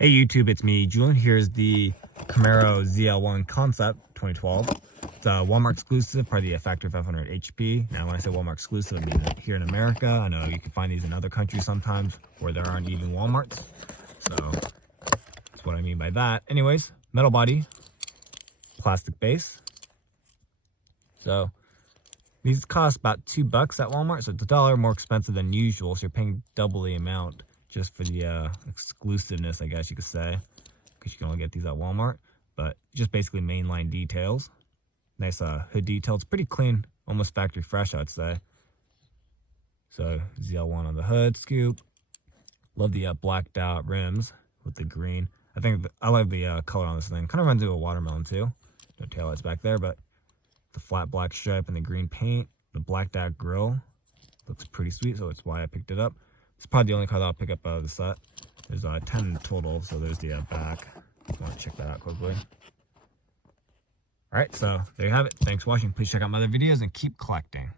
Hey YouTube, it's me, Julian. Here's the Camaro ZL1 Concept 2012. It's a Walmart exclusive, probably a factory 500 HP. Now when I say Walmart exclusive, I mean here in America. I know you can find these in other countries sometimes where there aren't even Walmarts. So that's what I mean by that. Anyways, metal body, plastic base. So these cost about $2 at Walmart, so it's $1 more expensive than usual. So you're paying double the amount just for the exclusiveness, I guess you could say, because you can only get these at Walmart. But just basically mainline details. Nice hood detail. It's pretty clean, almost factory fresh, I'd say. So ZL1 on the hood scoop. Love the blacked out rims with the green. I like the color on this thing. Kind of runs into a watermelon too. No taillights back there, but the flat black stripe and the green paint. The blacked out grille looks pretty sweet, so it's why I picked it up. It's probably the only car that I'll pick up out of the set. There's 10 total, so there's the back. If you want to check that out quickly. Alright, so there you have it. Thanks for watching. Please check out my other videos and keep collecting.